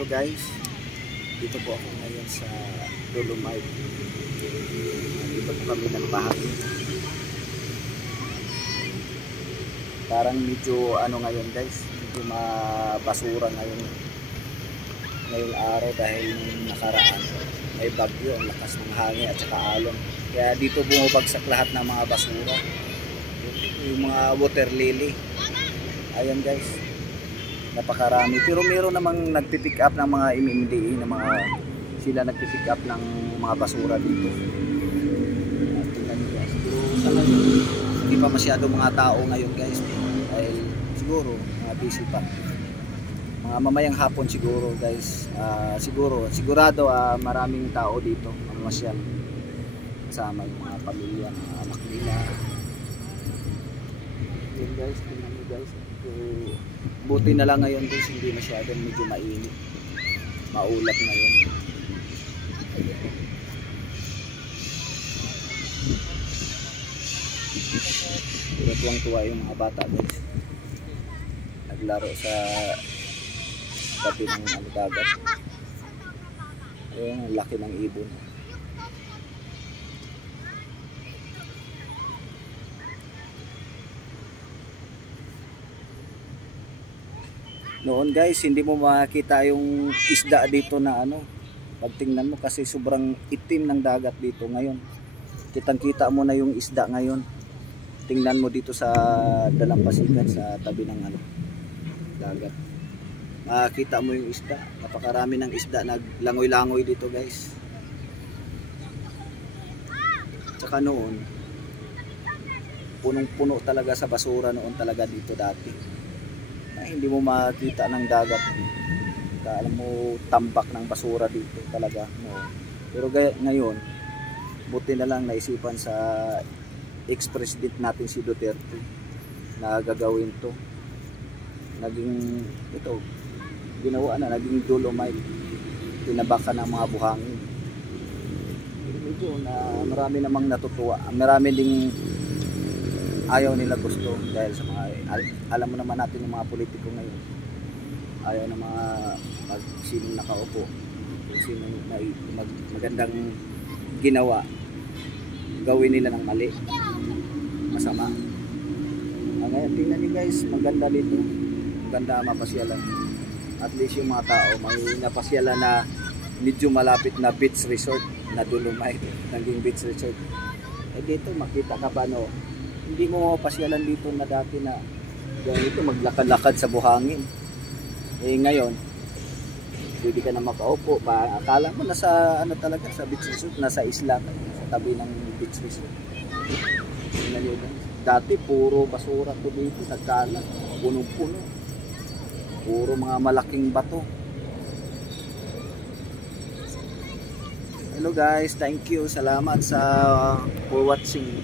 Hello guys, dito po ako ngayon sa Dolomite. Dito po kami nagpahangin. Parang medyo ngayon guys, medyo mabasura ngayong araw dahil nakaraan may bagyo, ang lakas ng hangin at saka alon. Kaya dito bumabagsak lahat ng mga basura, yung mga water lily. Ayan guys, napakarami, pero meron namang nagpipick up ng mga MMDA na sila nagpipick up ng mga basura dito. Tingnan nyo guys, pero sa ngayon hindi pa masyado mga tao ngayon guys, dahil siguro mga busy pa, mga mamayang hapon siguro guys. Sigurado maraming tao dito mamasyal, kasama yung mga pamilya, mga anak nila. Yun guys, tingnan nyo guys. So, buti na lang ngayon guys, hindi masyadong medyo mainit, maulat ngayon. Pero tuwang-tuwa yung mga bata guys, naglaro sa tabi ng dagat. Ayun, ang laki ng ibon. Noon guys, hindi mo makita yung isda dito na pagtingnan mo kasi sobrang itim ng dagat dito. Ngayon kitang-kita mo na yung isda ngayon. Tingnan mo dito sa Dalampasigan, sa tabi ng dagat, makita mo yung isda. Napakarami ng isda, naglangoy-langoy dito guys. Tsaka noon punong-puno talaga sa basura noon talaga dito dati. Hindi mo makita ng dagat. Alam mo, tambak ng basura dito talaga, no. Pero ngayon, buti na lang naisipan sa ex-president natin si Duterte na gagawin to. Ginawa na, naging Dolomite. Tinabakan ng mga buhangin. Medyo marami namang natutuwa. Marami ding ayaw nila gusto dahil sa mga, alam mo naman natin yung mga politiko ngayon, ayaw na mga sinong nakaupo, sinong magandang ginawa, gawin nila ng mali, masama. Ngayon tingnan niyo guys, maganda dito, maganda mapasyalan. At least yung mga tao may napasyalan na medyo malapit na beach resort na Dolomite, naging beach resort. Dito makita ka pa hindi mo pasyalan dito na dati na ganito maglakad-lakad sa buhangin. Ngayon pwede ka na makaupo, akala mo nasa talaga sa beach resort, nasa isla ka, sa tabi ng beach resort. Dati puro basura to dito, nagkalat, puno-puno, puro mga malaking bato. Hello guys, thank you, salamat for watching.